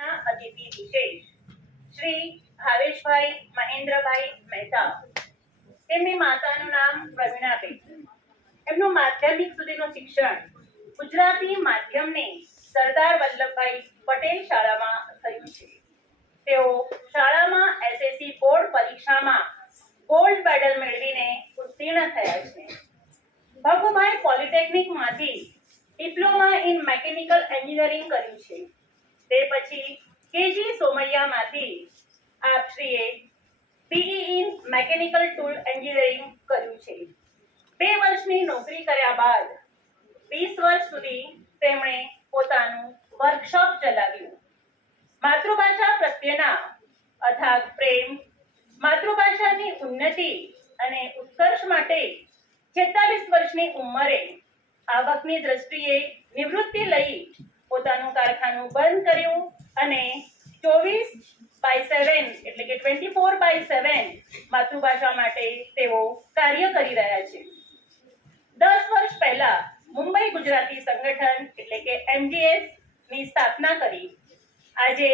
ના અતિથિ વિશેષ. શ્રી ભાવેશભાઈ મહેન્દ્રભાઈ મહેતા. તેમની માતાનું નામ પ્રવીણાબેન એમનું માધ્યમિક સુધીનું શિક્ષણ ગુજરાતી માધ્યમની સરદાર વલ્લભભાઈ પટેલ શાળામાં થયું છે. તેઓ શાળામાં એસએસસી બોર્ડ પરીક્ષામાં ગોલ્ડ મેડલ મેળવીને ઉત્તીર્ણ થયા છે. ભગુભાઈ પોલિટેકનિકમાંથી ડિપ્લોમા ઇન મેકેનિકલ એન્જિનિયરિંગ કર્યું છે. તે પછી કેજી સોમૈયામાંથી આપશ્રીએ BE in mechanical tool engineering કર્યું છે. બે વર્ષની નોકરી કર્યા બાદ વીસ વર્ષ સુધી તેમણે પોતાનું વર્કશોપ ચલાવ્યું. માતૃભાષા પ્રત્યેના અથાગ પ્રેમ, માતૃભાષાની ઉન્નતિ અને ઉત્કર્ષ માટે છેતાલીસ વર્ષની ઉંમરે આવકની દ્રષ્ટિએ નિવૃત્તિ લઈ પોતાનું કારખાનું બંધ કર્યું અને ચોવીસ બાય સેવન એટલે કે ટ્વેન્ટી ફોર બાય સેવન માતૃભાષા માટે તેઓ કાર્ય કરી રહ્યા છે. દસ વર્ષ પહેલા મુંબઈ ગુજરાતી સંગઠન, એટલે કે એમજીએસની સ્થાપના કરી. આજે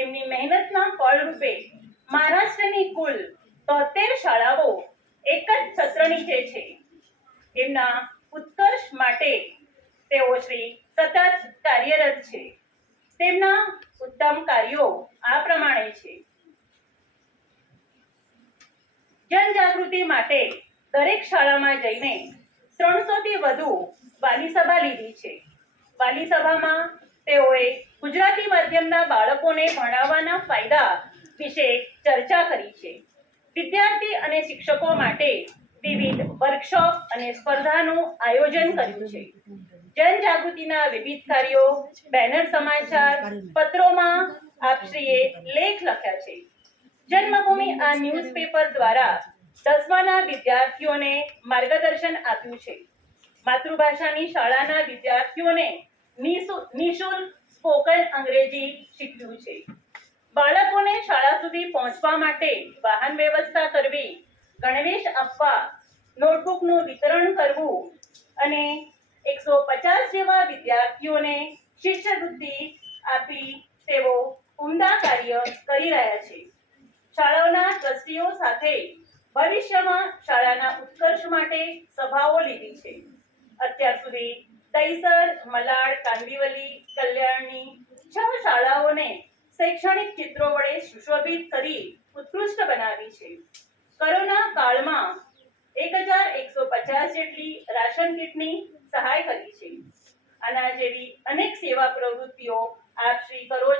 એમની મહેનતના ફળ રૂપે મહારાષ્ટ્રની કુલ તોતેર શાળાઓ એક જ છત્ર નીચે છે. એમના ઉત્કર્ષ માટે તેઓ શ્રી સતત કાર્યરત છે. તેમના ઉત્તમ કાર્યો આ પ્રમાણે છે. જનજાગૃતિ માટે દરેક શાળામાં જઈને ત્રણસો થી વધુ વાલી સભા લીધી છે. વાલી સભામાં તેઓએ ગુજરાતી માધ્યમના બાળકોને ભણાવવાના ફાયદા વિશે ચર્ચા કરી છે. વિદ્યાર્થી અને શિક્ષકો માટે વિવિધ વર્કશોપ અને સ્પર્ધાનું આયોજન કર્યું છે. જનજાગૃતિના વિવિધ કાર્યો, બેનર સમાચાર, પત્રોમાં આપશ્રીએ લેખ લખ્યા છે. જન્મભૂમિ આ ન્યૂઝપેપર દ્વારા દસમાના વિદ્યાર્થીઓને માર્ગદર્શન આપ્યું છે. માતૃભાષાની શાળાના વિદ્યાર્થીઓને નિશુ- નિઃશુલ્ક સ્પોકન અંગ્રેજી શીખ્યું છે. બાળકોને શાળા સુધી પહોંચવા માટે વાહન વ્યવસ્થા કરવી, ગણવેશ આપવા, નોટબુકનું વિતરણ કરવું અને એકસો પચાસ જેવા વિદ્યાર્થીઓને શિષ્યવૃત્તિ આપી તેઓ ઉમદા કાર્ય કરી રહ્યા છે. શાળાઓના ટ્રસ્ટીઓ સાથે ભવિષ્યમાં શાળાના ઉત્કર્ષ માટે સભાઓ લીધી છે. અત્યાર સુધી દહીસર, મલાડ, કાંદિવલી, કલ્યાણની છ શાળાઓને શૈક્ષણિક ચિત્રો વડે સુશોભિત કરી ઉત્કૃષ્ટ બનાવી છે. કોરોના કાળમાં એક હજાર એકસો પચાસ જેટલી રાશન કીટની સહાય કરી છે. આના જેવી અનેક સેવા પ્રવૃત્તિઓ આપ શ્રી કરો